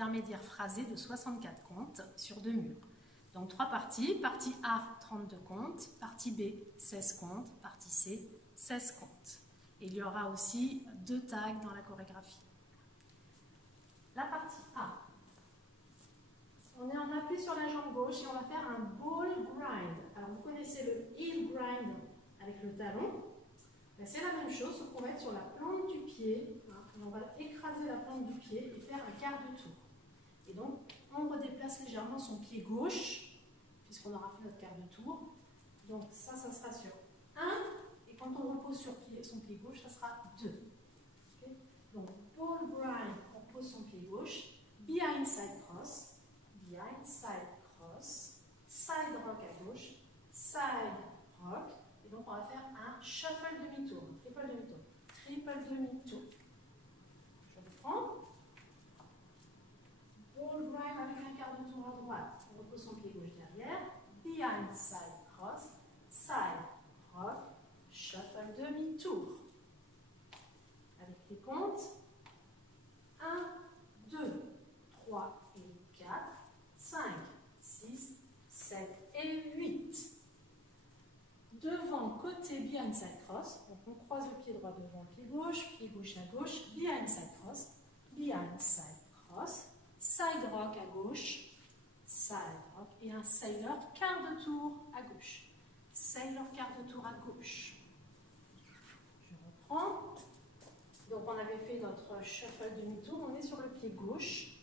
intermédiaire phrasé de 64 comptes sur 2 murs. Donc 3 parties. Partie A, 32 comptes. Partie B, 16 comptes. Partie C, 16 comptes. Et il y aura aussi 2 tags dans la chorégraphie. La partie A. On est en appui sur la jambe gauche et on va faire un ball grind. Alors vous connaissez le heel grind avec le talon. C'est la même chose, sauf qu'on va être sur la plante du pied. On va écraser la plante du pied et faire un quart de tour. Et donc, on redéplace légèrement son pied gauche, puisqu'on aura fait notre quart de tour. Donc ça sera sur 1. Et quand on repose sur son pied gauche, ça sera 2. Okay? Donc, ball grind, on pose son pied gauche. Behind side cross. Behind side cross. Side rock à gauche. Side rock. Et donc, on va faire un shuffle demi-tour. Triple demi-tour. Triple demi-tour. Je reprends. Ball grind avec un quart de tour à droite. On repose son pied gauche derrière. Behind side cross. Side rock. Shuffle demi-tour. Avec les comptes. 1, 2, 3 et 4, 5, 6, 7 et 8. Devant, côté behind side cross. Donc on croise le pied droit devant, pied gauche à gauche, behind side cross, side rock à gauche, side rock et un sailor quart de tour à gauche. Sailor quart de tour à gauche. Je reprends. Donc on avait fait notre shuffle demi-tour, on est sur le pied gauche.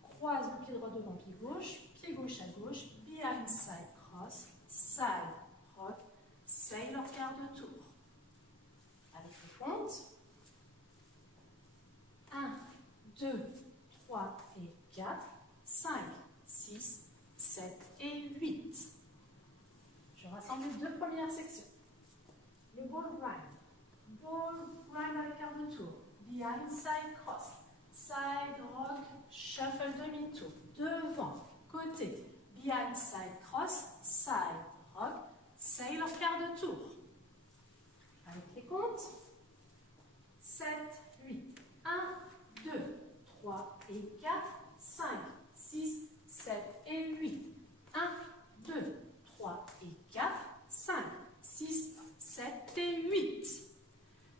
Croise le pied droit devant, pied gauche à gauche, behind side cross, side rock, sailor quart de tour. Avec les comptes. 1, 2, 3 et 4, 5, 6, 7 et 8. Je rassemble les 2 premières sections. Le ball grind. Ball grind avec quart de tour. Behind side cross. Side rock, shuffle demi-tour. Devant, côté, behind side cross, side rock, sailor quart de tour. Avec les comptes. 7, 8. 1, 2, 3 et 4, 5, 6, 7 et 8. 1, 2, 3 et 4, 5, 6, 7 et 8.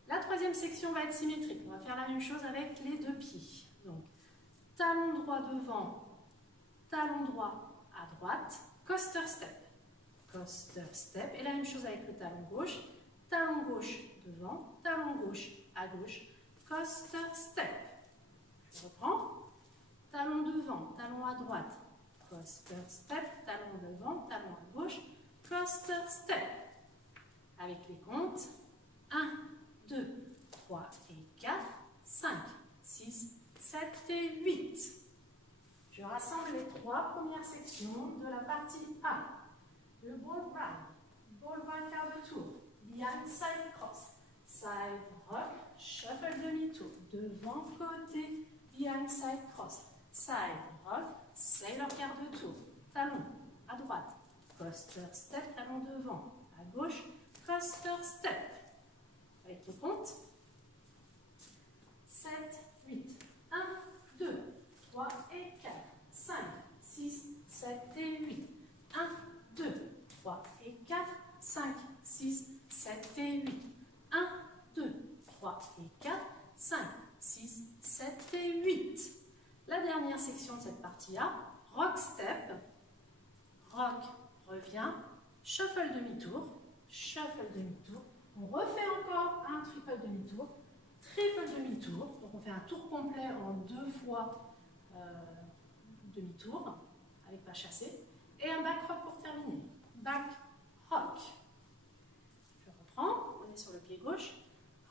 La troisième section va être symétrique. On va faire la même chose avec les 2 pieds. Donc, talon droit devant, talon droit à droite, coaster step. Coaster step. Et la même chose avec le talon gauche devant, talon gauche à gauche, coaster step. Je reprends. Talon devant, talon à droite, coaster step, talon devant, talon à gauche, coaster step. Avec les comptes. 1, 2, 3 et 4, 5, 6, 7 et 8. Je rassemble les 3 premières sections de la partie A. Le ball grind quart de tour, behind side cross, side rock, shuffle demi-tour, devant côté, behind side cross, side rock, sailor quart de tour, talon à droite, coaster step, talon devant, à gauche, coaster step. Avec le compte. 7, 8, 1, 2, 3 et 4, 5, 6, 7 et 8. 1, 2, 3 et 4, 5, 6, 7 et 8. 1, 2, 3 et 4, 5, 6, 7 et 8. La dernière section de cette partie-là, rock step. Rock revient, shuffle demi-tour, On refait encore un triple demi-tour, Donc on fait un tour complet en 2 fois demi-tour, avec pas chassé. Et un back rock pour terminer. Back rock. Je reprends, on est sur le pied gauche.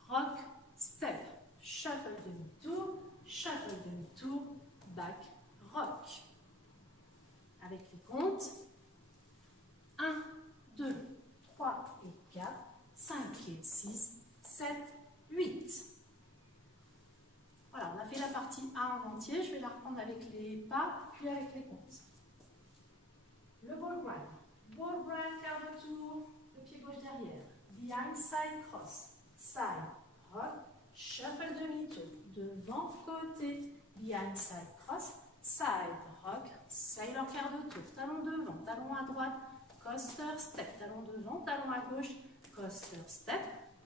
Rock step, shuffle demi-tour, back rock. Avec les comptes. 1, 2, 3 et 4, 5 et 6, 7, 8. Voilà, on a fait la partie A en entier. Je vais la reprendre avec les pas, puis avec les comptes. Le ball grind, quart de tour, le pied gauche derrière. Behind side cross, side rock, shuffle demi-tour, devant côté, behind side cross, side rock, sailor quart de tour, talon devant, talon à droite, coaster step, talon devant, talon à gauche, coaster step,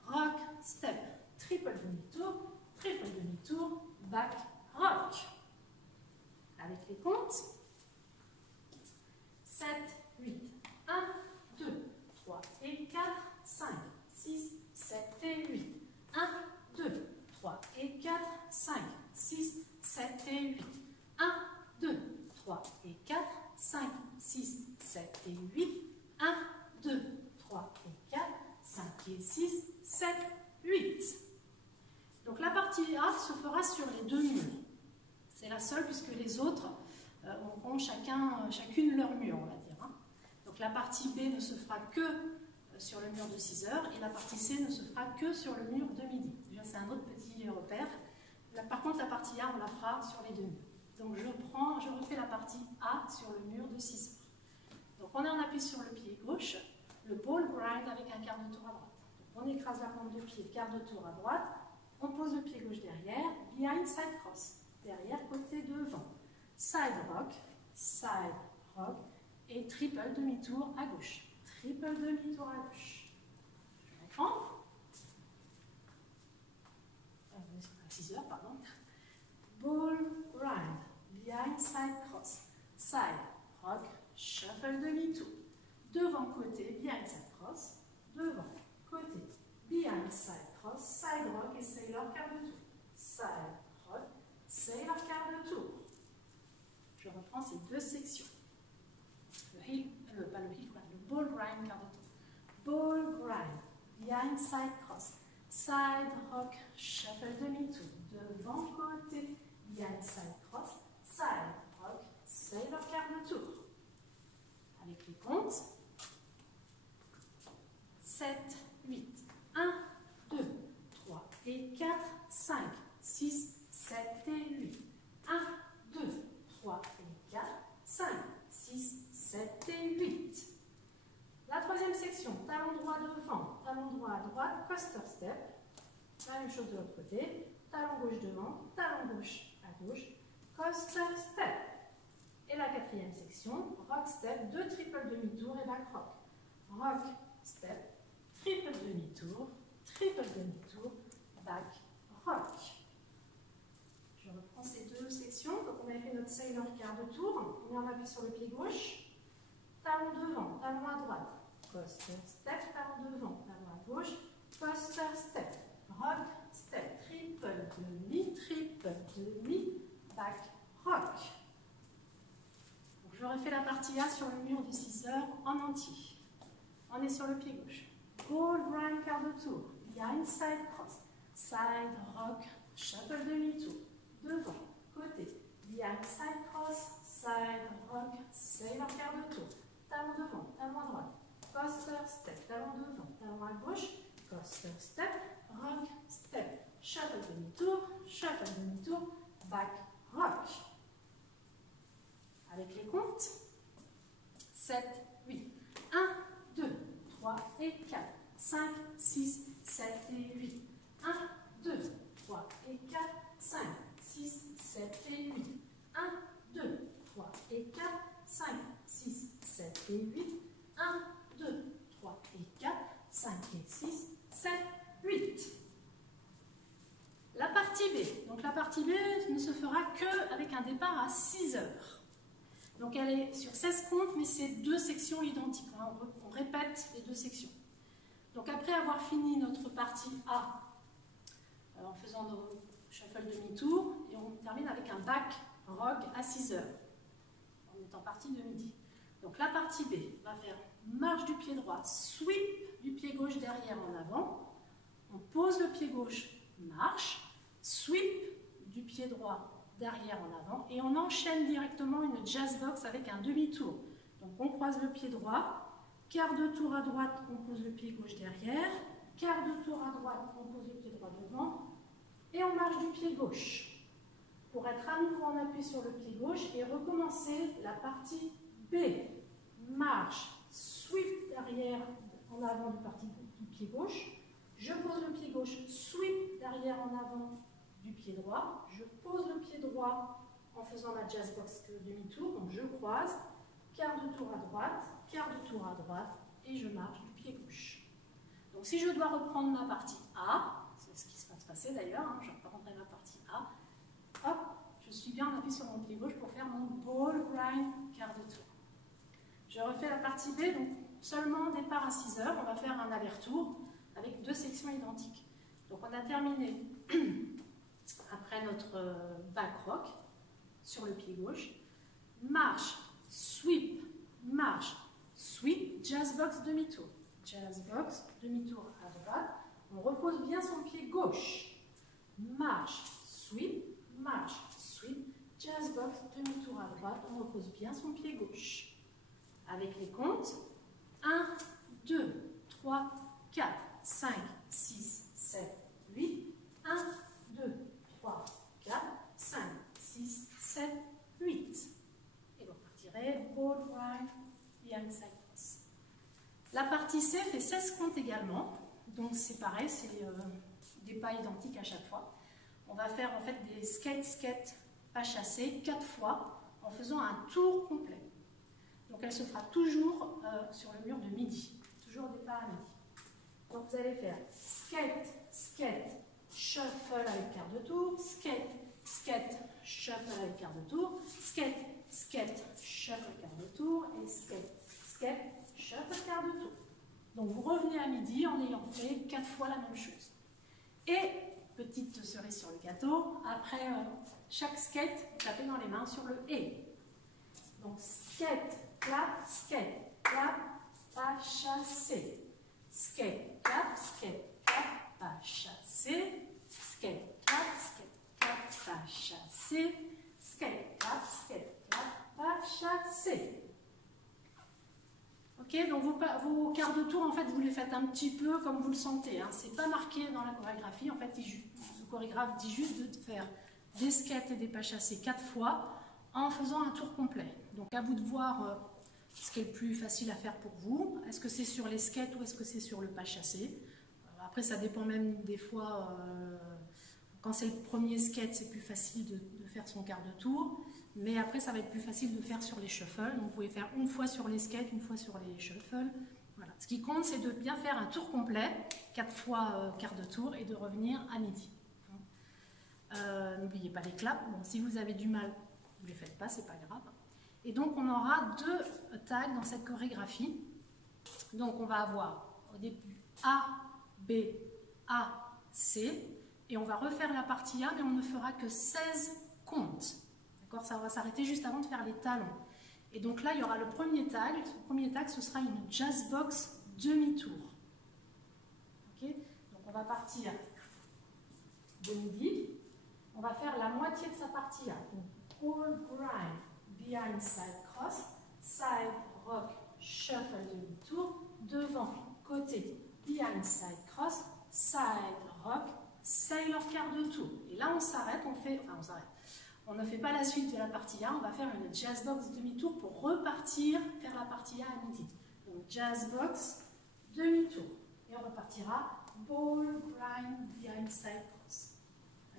rock step, triple demi-tour, back rock. Avec les comptes, 7, 8, 1, 2, 3 et 4, 5, 6, 7 et 8, 1, 2, 3 et 4, 5, 6, 7 et 8, 1, 2, 3 et 4, 5, 6, 7 et 8, 1, 2, 3 et 4, 5 et 6, 7, 8. Donc la partie A se fera sur les deux murs. C'est la seule puisque les autres auront chacune leur mur, on va dire. Hein. Donc la partie B ne se fera que sur le mur de 6 heures et la partie C ne se fera que sur le mur de midi. Déjà c'est un autre petit repère. Là, par contre la partie A on la fera sur les deux murs. Donc je refais la partie A sur le mur de 6 heures. Donc on est en appui sur le pied gauche, le ball grind avec un quart de tour à droite. Donc on écrase la plante de pied, quart de tour à droite, on pose le pied gauche derrière, behind side cross, derrière côté devant, side rock et triple demi-tour à gauche. Triple demi-tour à gauche. Je reprends. 6 heures, pardon. Ball grind, behind side cross, side rock, shuffle demi-tour. Devant côté, behind side cross, devant côté, behind side cross, side rock et sailor quart de tour. Side rock, sailor quart de tour. Je reprends ces deux sections. Le ball grind quart de tour. Ball grind, behind side cross, side rock, shuffle demi-tour. Devant côté, behind side cross, side rock, sailor quart de tour. Avec les comptes, 7, 8, 1, 2, 3 et 4, 5, 6, 7 et 8, 1, 2, 3 et 4, 5, 6, 7 et 8. La troisième section, talon droit devant, talon droit à droite, coaster step. La même chose de l'autre côté, talon gauche devant, talon gauche à gauche, coaster step. Et la quatrième section, rock step, 2 triple demi-tour et back rock. Rock step, triple demi-tour, back rock. Je reprends ces deux sections. Donc on a fait notre sailor quart de tour. On est en appui sur le pied gauche. Talon devant, talon à droite. Coaster step, talon devant, talon à gauche. Coaster step, rock step, triple demi, back rock. Donc je refais la partie A sur le mur de 6 heures en entier. On est sur le pied gauche. Ball grind quart de tour, behind side cross, side rock, shuffle demi-tour, devant, côté, behind side cross, side rock, sailor quart de tour, talon devant, talon à droite, coaster step, talon devant, talon à gauche, coaster step, rock step, shuffle demi-tour, back rock. Avec les comptes, 7, 8, 1, 2, 3 et 4, 5, 6, 7 et 8, 1, 2, 3 et 4, 5, 6, 7 et 8, 1, 2, 3 et 4, 5, 6, 7 et 8, 1, 2, 3 et 4, 5 et 6, 7, 8. La partie B. Donc la partie B ne se fera qu'avec un départ à 6 heures. Donc elle est sur 16 comptes, mais c'est deux sections identiques. On répète les deux sections. Donc après avoir fini notre partie A, en faisant nos shuffle demi-tour, et on termine avec un back rock à 6 heures. On est en partie de midi. Donc la partie B va faire marche du pied droit, sweep du pied gauche derrière en avant. On pose le pied gauche, marche, sweep du pied droit derrière en avant et on enchaîne directement une jazz box avec un demi-tour. Donc on croise le pied droit, quart de tour à droite, on pose le pied gauche derrière, quart de tour à droite, on pose le pied droit devant et on marche du pied gauche pour être à nouveau en appui sur le pied gauche et recommencer la partie B. Marche, sweep derrière en avant du pied gauche, je pose le pied gauche, sweep derrière en avant du pied droit, je pose le pied droit en faisant ma jazz box demi-tour, donc je croise, quart de tour à droite, quart de tour à droite, et je marche du pied gauche. Donc si je dois reprendre ma partie A, c'est ce qui va se passer d'ailleurs, hein, je reprendrai ma partie A, hop, je suis bien appuyé sur mon pied gauche pour faire mon ball grind quart de tour. Je refais la partie B, donc seulement départ à 6 heures, on va faire un aller-retour avec 2 sections identiques. Donc on a terminé après notre back rock sur le pied gauche, marche, sweep, jazz box demi-tour. Jazz box, demi-tour à droite, on repose bien son pied gauche. Marche, sweep, jazz box, demi-tour à droite, on repose bien son pied gauche. Avec les comptes, 1, 2, 3, 4, 5, 6, 7, 8, 1, 2, 3, 4, 5, 6, 7, 8. Et vous partirez ball grind behind side cross. La partie C fait 16 comptes également, donc c'est pareil, c'est des pas identiques à chaque fois. On va faire en fait des skate, pas chassé 4 fois en faisant un tour complet. Donc elle se fera toujours sur le mur de midi, toujours des pas à midi. Donc vous allez faire skate, shuffle avec quart de tour, skate, shuffle avec quart de tour, skate, shuffle quart de tour et skate, shuffle quart de tour. Donc vous revenez à midi en ayant fait 4 fois la même chose. Et, petite cerise sur le gâteau, après chaque skate, vous tapez dans les mains sur le « et ». Donc skate, clap, pas chassé. Skate, clap, pas chassé. Skate, clap, pas chassé. Skate, clap, pas chassé. Ok, donc vos quarts de tour, en fait, vous les faites un petit peu comme vous le sentez. Hein. C'est pas marqué dans la chorégraphie. En fait, le chorégraphe dit juste de faire des skates et des pas chassés 4 fois en faisant un tour complet. Donc à vous de voir ce qui est le plus facile à faire pour vous. Est-ce que c'est sur les skates ou est-ce que c'est sur le pas chassé? Après, ça dépend même des fois. Quand c'est le premier skate, c'est plus facile de faire son quart de tour. Mais après, ça va être plus facile de faire sur les shuffles. Donc vous pouvez faire une fois sur les skates, une fois sur les shuffles. Voilà. Ce qui compte, c'est de bien faire un tour complet, 4 fois quart de tour, et de revenir à midi. N'oubliez pas les claps. Bon, si vous avez du mal, vous ne les faites pas, c'est pas grave. Et donc on aura 2 tags dans cette chorégraphie. Donc on va avoir au début A, B, A, C. Et on va refaire la partie A, mais on ne fera que 16 comptes. D'accord, ça va s'arrêter juste avant de faire les talons. Et donc là, il y aura le premier tag. Le premier tag, ce sera une jazz box demi-tour. Ok, donc on va partir de midi. On va faire la moitié de sa partie A. Ball grind, behind side cross, side rock, shuffle demi-tour, devant, côté, behind side cross, side rock, sailor quart de tour. Et là on s'arrête, on ne fait pas la suite de la partie A, on va faire une jazz box demi-tour pour repartir faire la partie A à midi. Donc jazz box demi-tour. Et on repartira ball grind, behind side cross.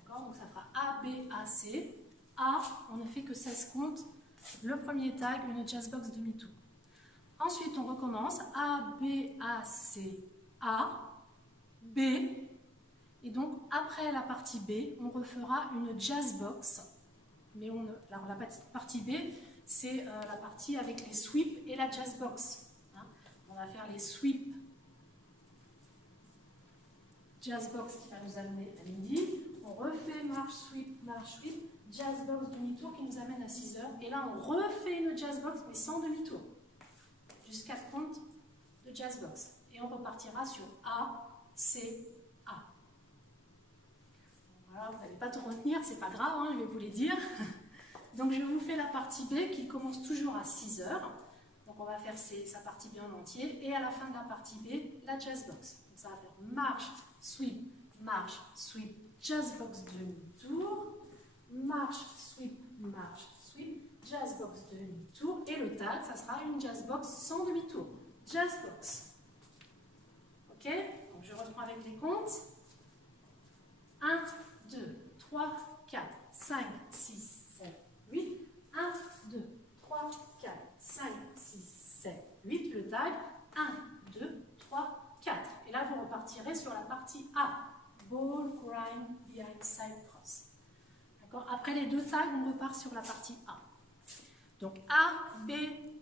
Donc ça fera A, B, A, C. A, on ne fait que 16 comptes. Le premier tag, une jazz box demi-tour. Ensuite, on recommence. A, B, A, C, A, B. Et donc, après la partie B, on refera une jazz box. Mais alors, la partie B, c'est la partie avec les sweeps et la jazz box. Hein. On va faire les sweeps. Jazz box qui va nous amener à midi. On refait marche, sweep, jazz box demi-tour qui nous amène à 6 heures. Et là, on refait une jazz box, mais sans demi-tour. Jusqu'à 4 comptes de jazz box. Et on repartira sur A, C, A. Voilà, vous n'allez pas tout retenir, c'est pas grave, hein, je vais vous les dire. Donc, je vous fais la partie B qui commence toujours à 6 heures. Donc, on va faire sa partie B en entier. Et à la fin de la partie B, la jazz box. Donc, ça va faire marche, sweep, jazz box demi-tour, marche, sweep, jazz box demi-tour, et le tag, ça sera une jazz box sans demi-tour, jazz box. Ok, donc je reprends avec les comptes. 1, 2, 3, 4, 5, 6, 7, 8. 1, 2, 3, 4, 5, 6, 7, 8. Le tag 1, 2, 3, 4. Et là, vous repartirez sur la partie A. Ball, grind, behind, side, cross. D'accord? Après les deux tags, on repart sur la partie A. Donc A, B,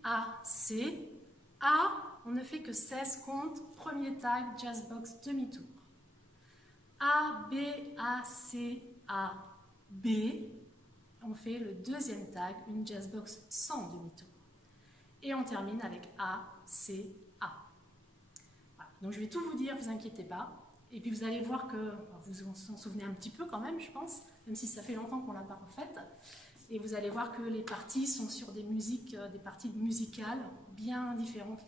A, C. A, on ne fait que 16 comptes. Premier tag, jazz box, demi-tour. A, B, A, C, A, B. On fait le deuxième tag, une jazz box sans demi-tour. Et on termine avec A, C, A. Voilà. Donc je vais tout vous dire, vous inquiétez pas. Et puis vous allez voir que, vous vous en souvenez un petit peu quand même, je pense, même si ça fait longtemps qu'on ne l'a pas refaite. Et vous allez voir que les parties sont sur des musiques, des parties musicales bien différentes.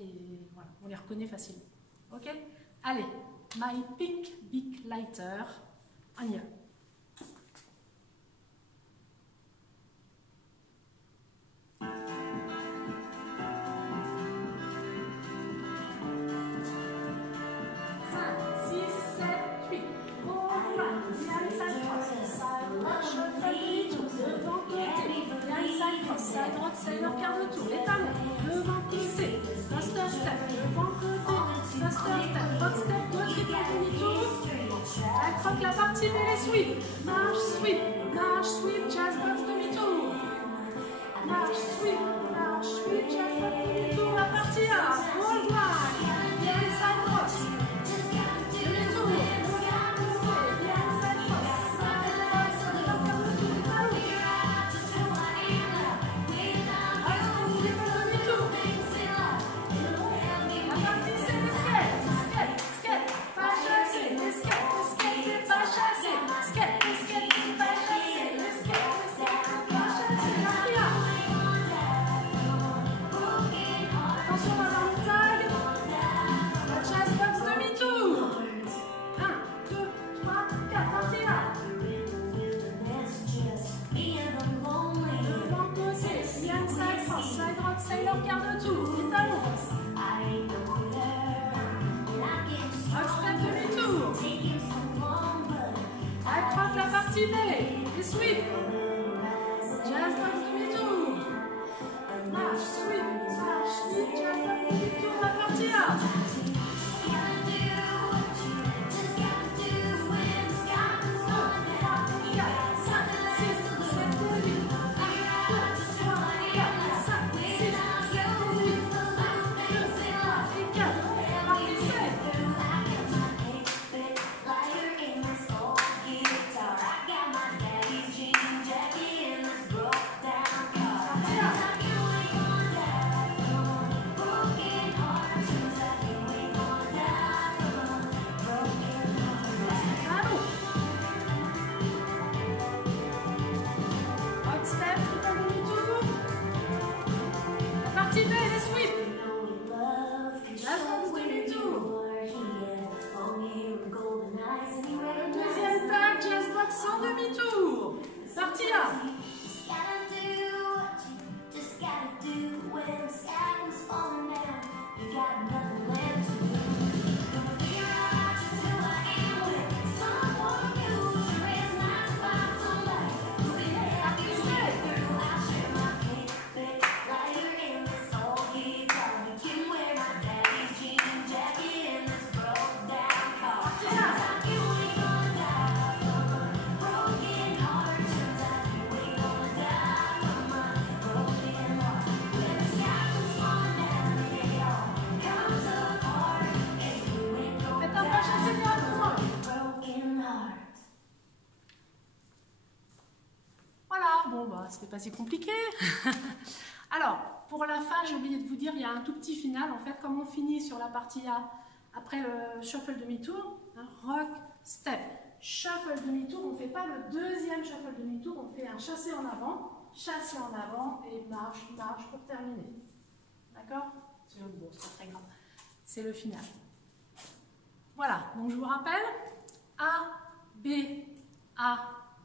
Voilà, on les reconnaît facilement. Ok? Allez, My Pink Big Lighter, on y va. Side rock, side rock, quart de tour, les talons, devant côté, cluster step, devant côté, cluster step, rock step, deux triple demi-tour, la croque, la partie, mais les sweep, marche, sweep, jazz box, demi-tour, marche, sweep, jazz box, demi-tour, la partie A, all right, bien side cross, demi-tour, Sailor quart de tour, les talons. Rock step demi-tour. Accroche la partie B, les sweep. Jazz box demi-tour. Marche, sweep, jazz box demi-tour, la partie A. Sans demi-tour. Partie A. C'était pas si compliqué. Alors, pour la fin, j'ai oublié de vous dire, il y a un tout petit final. En fait, comme on finit sur la partie A, après le shuffle demi-tour, hein, rock, step, shuffle demi-tour, on ne fait pas le deuxième shuffle demi-tour, on fait un chassé en avant et marche pour terminer. D'accord? Bon, c'est pas très grave. C'est le final. Voilà, donc je vous rappelle, A, B, A,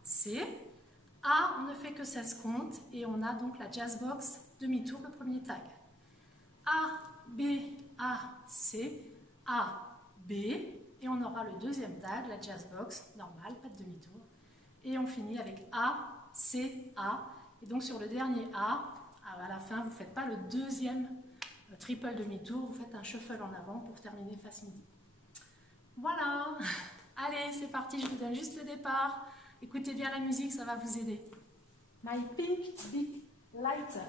C. A, on ne fait que 16 comptes et on a donc la jazz box demi-tour, le premier tag. A, B, A, C, A, B, et on aura le deuxième tag, la jazz box, normale, pas de demi-tour. Et on finit avec A, C, A. Et donc sur le dernier A, à la fin, vous ne faites pas le deuxième triple demi-tour, vous faites un shuffle en avant pour terminer face midi. Voilà. Allez, c'est parti, je vous donne juste le départ. Écoutez bien la musique, ça va vous aider. My pink big lighter.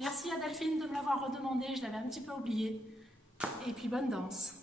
Merci à Delphine de me l'avoir redemandé, je l'avais un petit peu oublié. Et puis bonne danse.